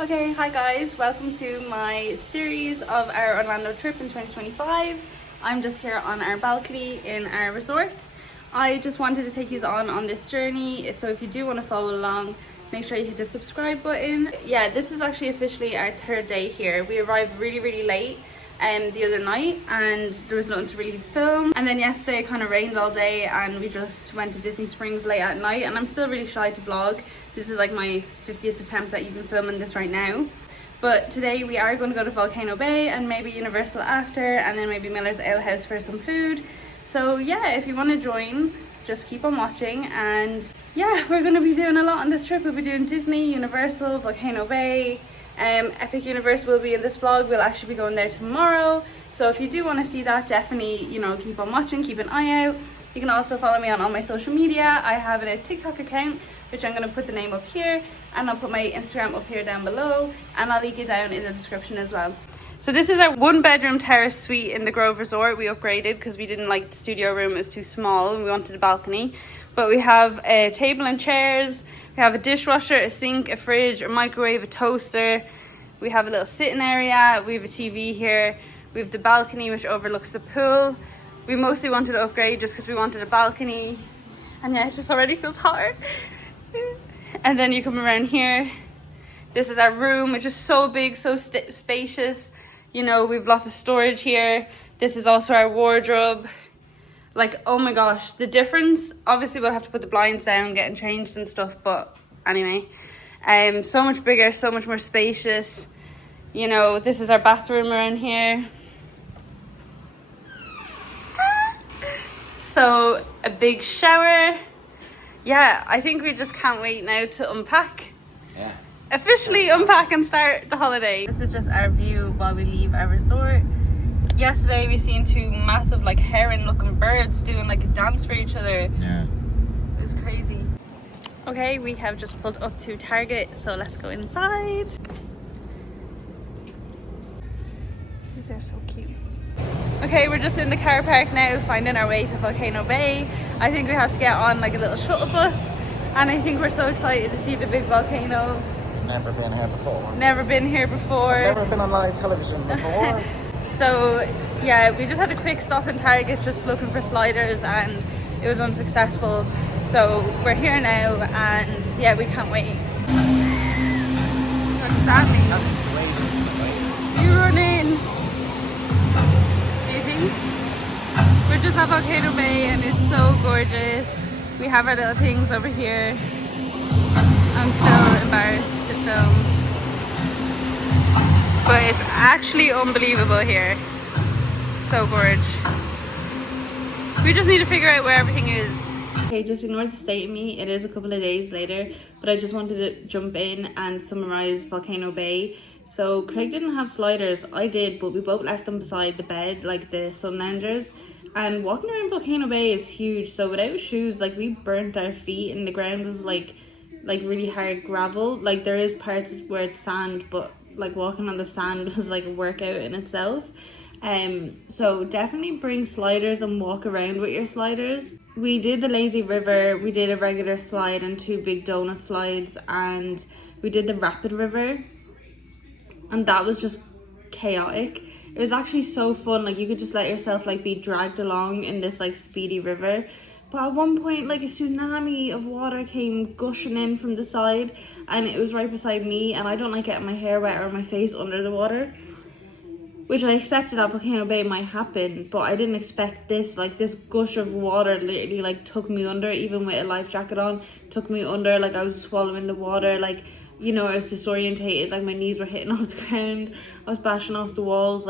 Okay, hi guys, welcome to my series of our Orlando trip in 2025. I'm just here on our balcony in our resort. I just wanted to take you on this journey, so if you do want to follow along, make sure you hit the subscribe button. Yeah, this is actually officially our third day here. We arrived really late the other night and there was nothing to really film, and then yesterday it kind of rained all day and we just went to Disney Springs late at night, and I'm still really shy to vlog. This is like my 50th attempt at even filming this right now. But today we are going to go to Volcano Bay and maybe Universal after, and then maybe Miller's Ale House for some food. So yeah, if you want to join, just keep on watching. And yeah, we're going to be doing a lot on this trip. We'll be doing Disney, Universal, Volcano Bay. Epic Universe will be in this vlog. We'll actually be going there tomorrow. So if you do want to see that, definitely, keep on watching, keep an eye out. You can also follow me on all my social media. I have a TikTok account, which I'm going to put the name up here, and I'll put my Instagram up here down below, and I'll link it down in the description as well. So this is our 1-bedroom terrace suite in the Grove Resort. We upgraded because we didn't like the studio room, it was too small, and we wanted a balcony. But we have a table and chairs, we have a dishwasher, a sink, a fridge, a microwave, a toaster. We have a little sitting area, we have a TV here, we have the balcony which overlooks the pool. We mostly wanted to upgrade just because we wanted a balcony, and yeah, it just already feels hot. And then you come around here, this is our room, which is so big, so spacious. We've lots of storage here. This is also our wardrobe. Like, oh my gosh, the difference. Obviously we'll have to put the blinds down, getting changed and stuff, but anyway, so much bigger, so much more spacious. This is our bathroom around here. So a big shower. Yeah, I think we just can't wait now to unpack. Yeah. Officially unpack and start the holiday. This is just our view while we leave our resort. Yesterday we seen two massive heron looking birds doing a dance for each other. Yeah. It was crazy. Okay, we have just pulled up to Target, so let's go inside. These are so cute. Okay, we're just in the car park now, finding our way to Volcano Bay. I think we have to get on a little shuttle bus, and I think we're so excited to see the big volcano. Never been here before. Never been here before. Never been on live television before. So yeah, we just had a quick stop in Target just looking for sliders, and it was unsuccessful. So we're here now, and yeah, we can't wait. What's that mean? You run in. We're just at Volcano Bay and it's so gorgeous. We have our little things over here. I'm still embarrassed to film, but it's actually unbelievable here. So gorgeous. We just need to figure out where everything is. Okay, just ignore the state of me. It is a couple of days later, but I just wanted to jump in and summarize Volcano Bay. So Craig didn't have sliders, I did, but we both left them beside the bed, the sun loungers. And walking around Volcano Bay is huge, so without shoes, we burnt our feet, and the ground was like really hard gravel. There is parts where it's sand, but walking on the sand was a workout in itself. So definitely bring sliders and walk around with your sliders. We did the lazy river, we did a regular slide and 2 big donut slides, and we did the rapid river. And that was just chaotic. It was actually so fun. You could just let yourself be dragged along in this speedy river. But at one point, a tsunami of water came gushing in from the side, and it was right beside me, and I don't like getting my hair wet or my face under the water, which I accepted at Volcano Bay might happen, but I didn't expect this. This gush of water literally took me under, even with a life jacket on, took me under. I was swallowing the water. I was disorientated, my knees were hitting off the ground, I was bashing off the walls,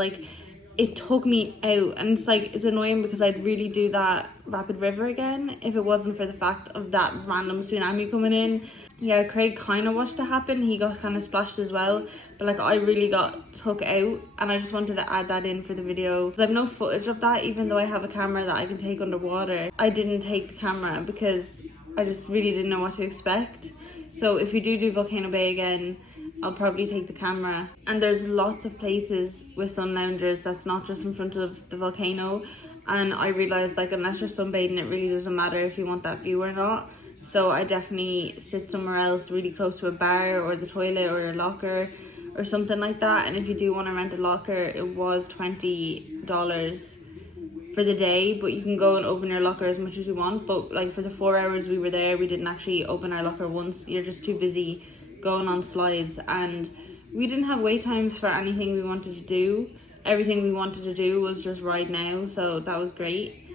it took me out. And it's annoying because I'd really do that rapid river again if it wasn't for the fact of that random tsunami coming in. Yeah, Craig kind of watched it happen, he got kind of splashed as well, but I really got took out, and I just wanted to add that in for the video. I have no footage of that, even though I have a camera that I can take underwater. I didn't take the camera because I just really didn't know what to expect. So if you do Volcano Bay again, I'll probably take the camera. And there's lots of places with sun loungers that's not just in front of the volcano. And I realised unless you're sunbathing, it really doesn't matter if you want that view or not. So I definitely sit somewhere else really close to a bar or the toilet or a locker or something like that. And if you do want to rent a locker, it was $20 for the day, but you can go and open your locker as much as you want. But like for the 4 hours we were there, we didn't actually open our locker once. You're just too busy going on slides, and we didn't have wait times for anything we wanted to do. Everything we wanted to do was just ride now, so that was great.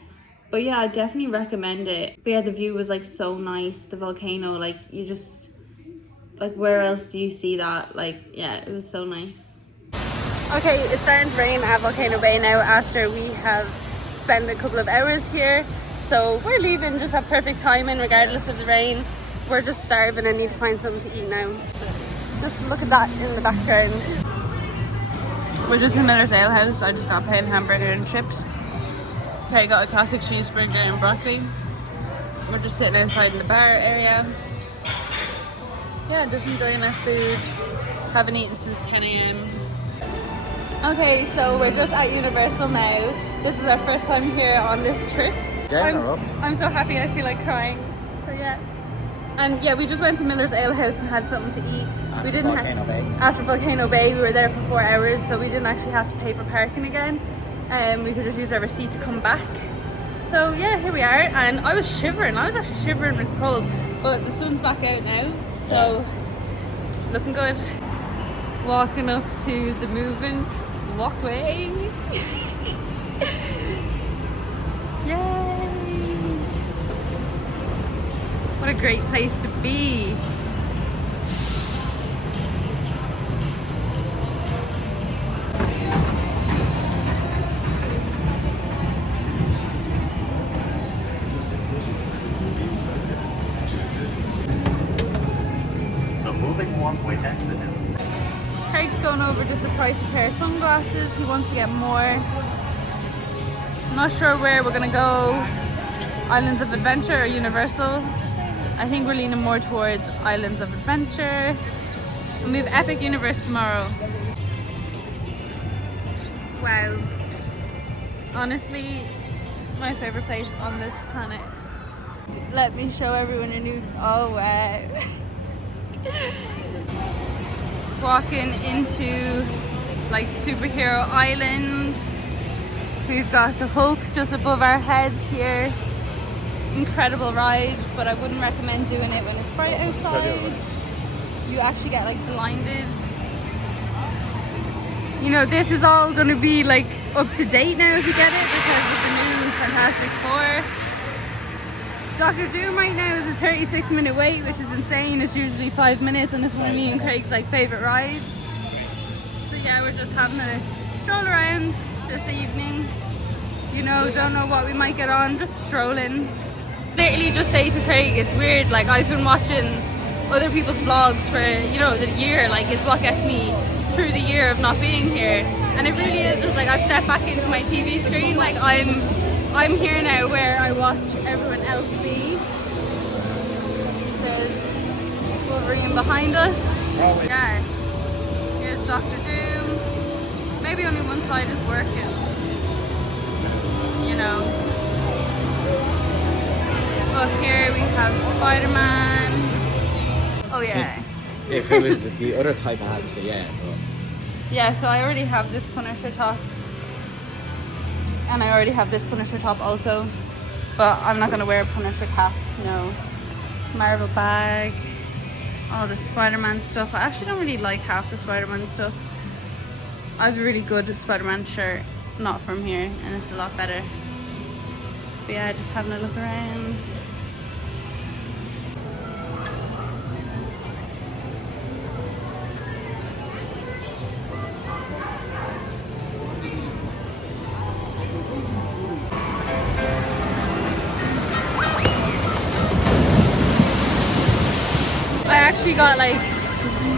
But yeah, I definitely recommend it. But yeah, the view was like so nice. The volcano, like you just, like where else do you see that? Like, yeah, it was so nice. Okay, it's starting to rain at Volcano Bay now after we have spent a couple of hours here. So we're leaving just at perfect timing regardless of the rain. We're just starving and need to find something to eat now. Just look at that in the background. We're just in Miller's Ale House. I just got a plain hamburger and chips. Okay, got a classic cheeseburger and broccoli. We're just sitting outside in the bar area. Yeah, just enjoying our food. Haven't eaten since 10 a.m. Okay, so we're just at Universal now. This is our first time here on this trip. I'm so happy, I feel like crying. So yeah. And yeah, we just went to Miller's Ale House and had something to eat. After Volcano Bay, we were there for 4 hours, so we didn't actually have to pay for parking again. We could just use our receipt to come back. So yeah, here we are. And I was shivering. I was actually shivering with the cold, but the sun's back out now, so it's looking good. Walking up to the moving walkway. Yay! What a great place to be. The moving walkway exit is. Craig's going over just the price of a pair of sunglasses. He wants to get more. I'm not sure where we're gonna go. Islands of Adventure or Universal. I think we're leaning more towards Islands of Adventure. We have Epic Universe tomorrow. Wow. Honestly, my favorite place on this planet. Let me show everyone a new, oh wow. Walking into like superhero island. We've got the Hulk just above our heads here. Incredible ride, but I wouldn't recommend doing it when it's bright outside. You actually get like blinded. You know, this is all going to be like up to date now if you get it, because of the new Fantastic Four. Doctor Doom right now is a 36-minute wait, which is insane. It's usually 5 minutes, and it's one of me and Craig's like favorite rides. So yeah, we're just having a stroll around this evening. You know, don't know what we might get on, just strolling. Literally just say to Craig, it's weird, like I've been watching other people's vlogs for, you know, the year, like it's what gets me through the year of not being here. And it really is just like I've stepped back into my TV screen, like I'm here now where I watch everyone else be. There's Wolverine behind us. Yeah. Here's Doctor Doom. Maybe only one side is working. You know. Up here we have Spider-Man. Oh yeah. If it was the other type of hats, so yeah. But. Yeah, so I already have this Punisher top. And I already have this Punisher top also. But I'm not going to wear a Punisher cap, no. Marvel bag. All the Spider-Man stuff. I actually don't really like half the Spider-Man stuff. I have a really good Spider-Man shirt. Not from here. And it's a lot better. But yeah, just having a look around. I actually got like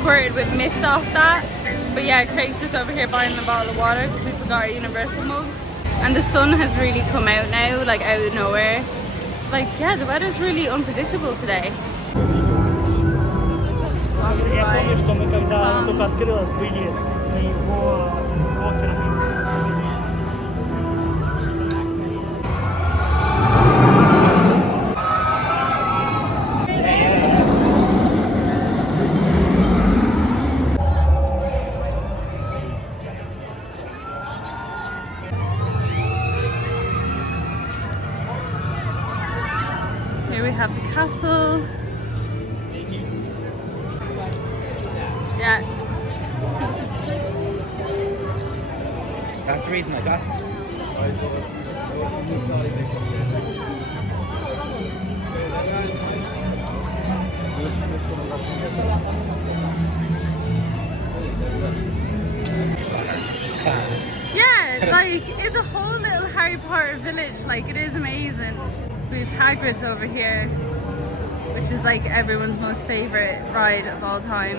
squirted with mist off that. But yeah, Craig's just over here buying a bottle of water because we forgot our Universal mugs. And the sun has really come out now, like out of nowhere. Like, yeah, the weather's really unpredictable today. Я помню, что мы когда только открылось, были на его окнами. castle. Yeah. That's the reason I got them. This is class. Yeah, like it's a whole little Harry Potter village. Like it is amazing. We have Hagrid's over here, which is like everyone's most favorite ride of all time.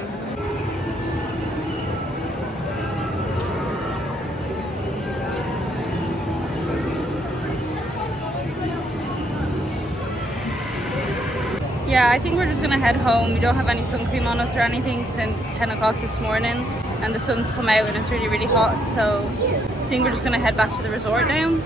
Yeah, I think we're just gonna head home. We don't have any sun cream on us or anything since 10 o'clock this morning, and the sun's come out and it's really, really hot. So I think we're just gonna head back to the resort now.